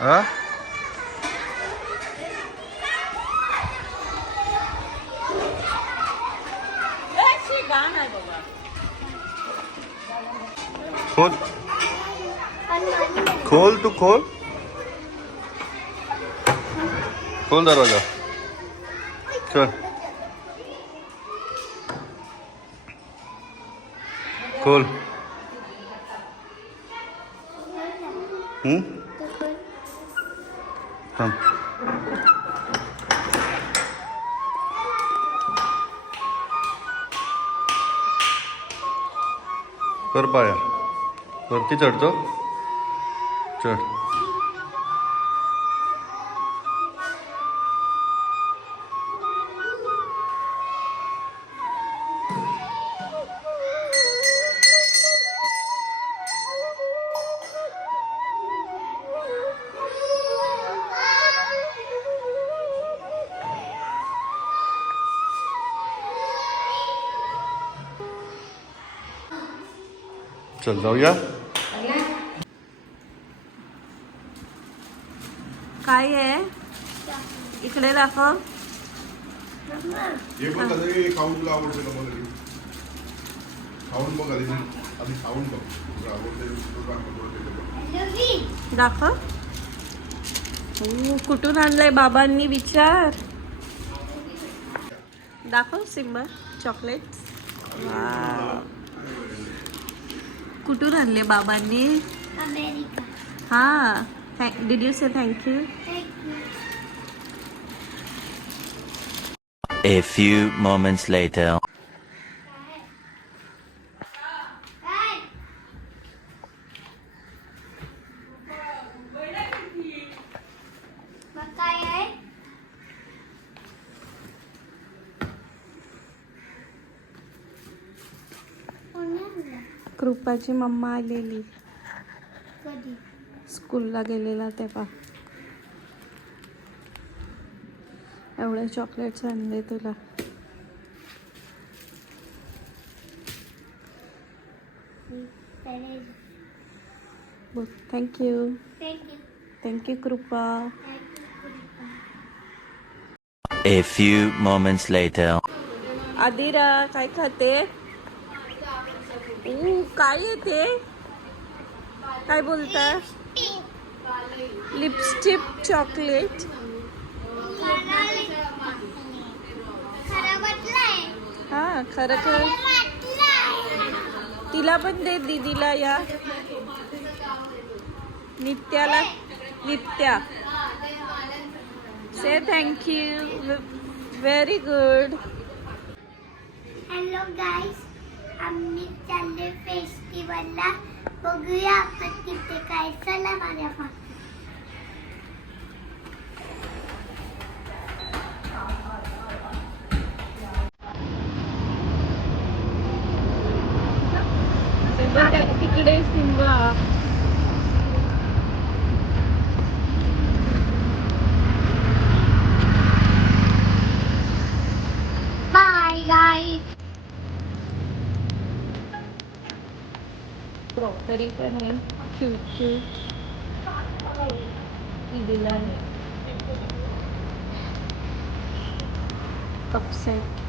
हा? खोल. खोल तू खोल. खोल दरवाजा. चल. खोल. हम्म? थांब कर पाया वरती चढतो चढ चल जाऊया. काय आहे? इकडे दाखव. दाखव. कुठून आणलंय बाबांनी विचार. दाखव सिम्बा चॉकलेट कुठून आणले बाबांनी? अमेरिका. हा did you say thank you A few moments later. मग काय आहे कोणी कृपाची मम्मा आलेली. कधी? स्कूलला गेलेला तेव्हा. एवढे चॉकलेट्स आणले तुला. Thank you thank you Krupa A few moments later. Adira काय खाते? ऊ काय येते ते? काय बोलता? Lipstick chocolate. हा खरं खरं तिला पण दे दीदीला या. नित्याला Nitya. Say thank you very good hello guys आम्ही चालले फेस्टिवलला बघूया आपण तिथे काय चला माझ्या मागे. तिकडे क्रॉकरी पण आहे. क्यूट क्यूट दिला आहे कपसेट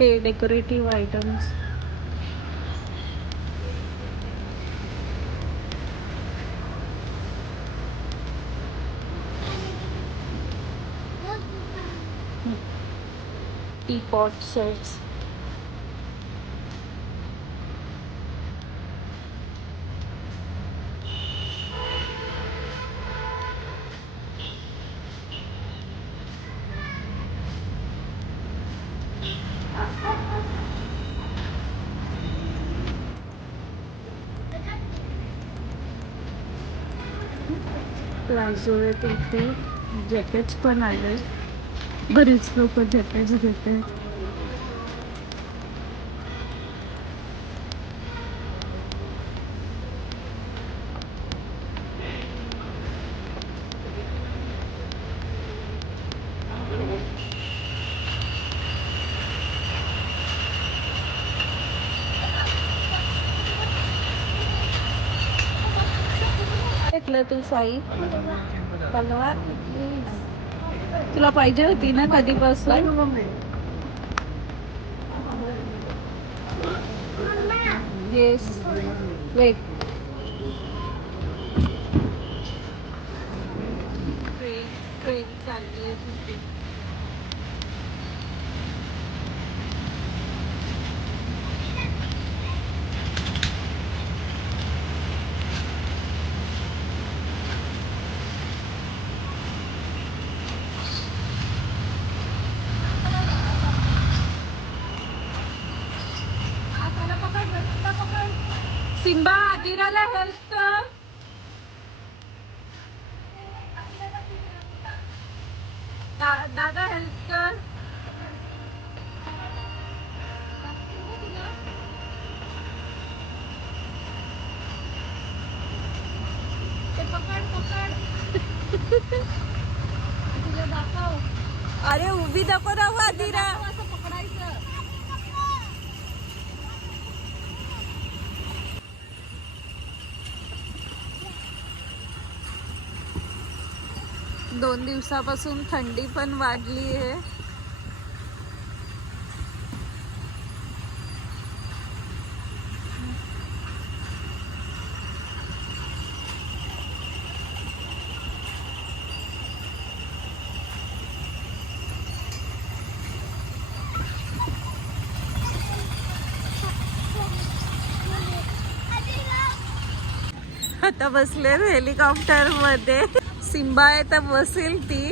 हे decorative items teapot sets palazzo आहेत इथे जॅकेट्स पण आले बरेच लोक भेटायचं भेटत Little Sai, Palawat, please. तुला पाहिजे होती ना कधीपासून? येस वेट ट्रेन ट्रेन चालली आहे तिथे. सिम्बा आदिराला हेल्प कर दा- दादा हेल्प कर ते पकड पकड तुला दाखव अरे उभी नको राहू आदिरा असं पकडायचं दोन दिवसापासून थंडी पण वाढली आहे. आता बसले हेलिकॉप्टरमध्ये सिम्बा आहे तर बसेल ती.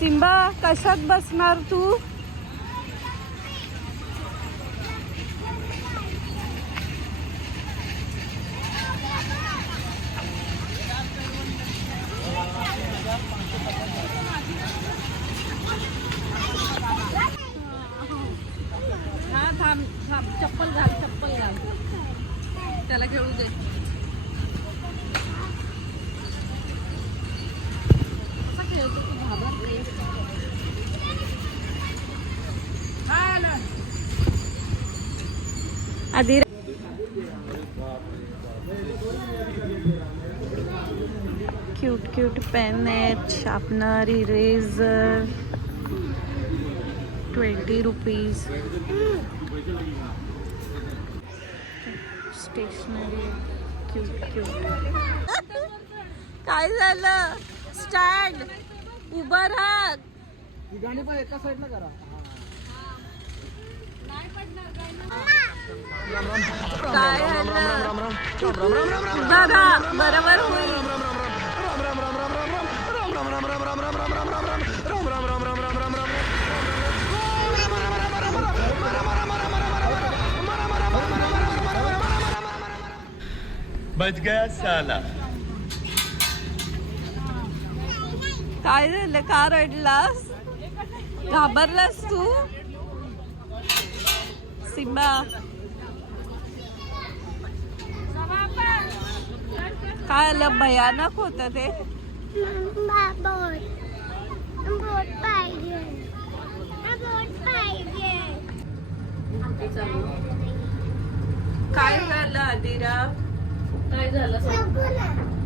सिम्बा कशात बसणार तू? थांब. चप्पल घाल चप्पल घाल. त्याला खेळू दे. आधी क्यूट क्यूट पेन आहेत sharpener eraser twenty rupees stationery cute cute काय झालं? स्टँड उभं राहा. काय राहा बरोबर होईल. बच गया साला. काय झालं? का रडलास? घाबरलास तू? सिम्बा काय आलं? भयानक होत ते. काय झालं आदिरा? काय झालं.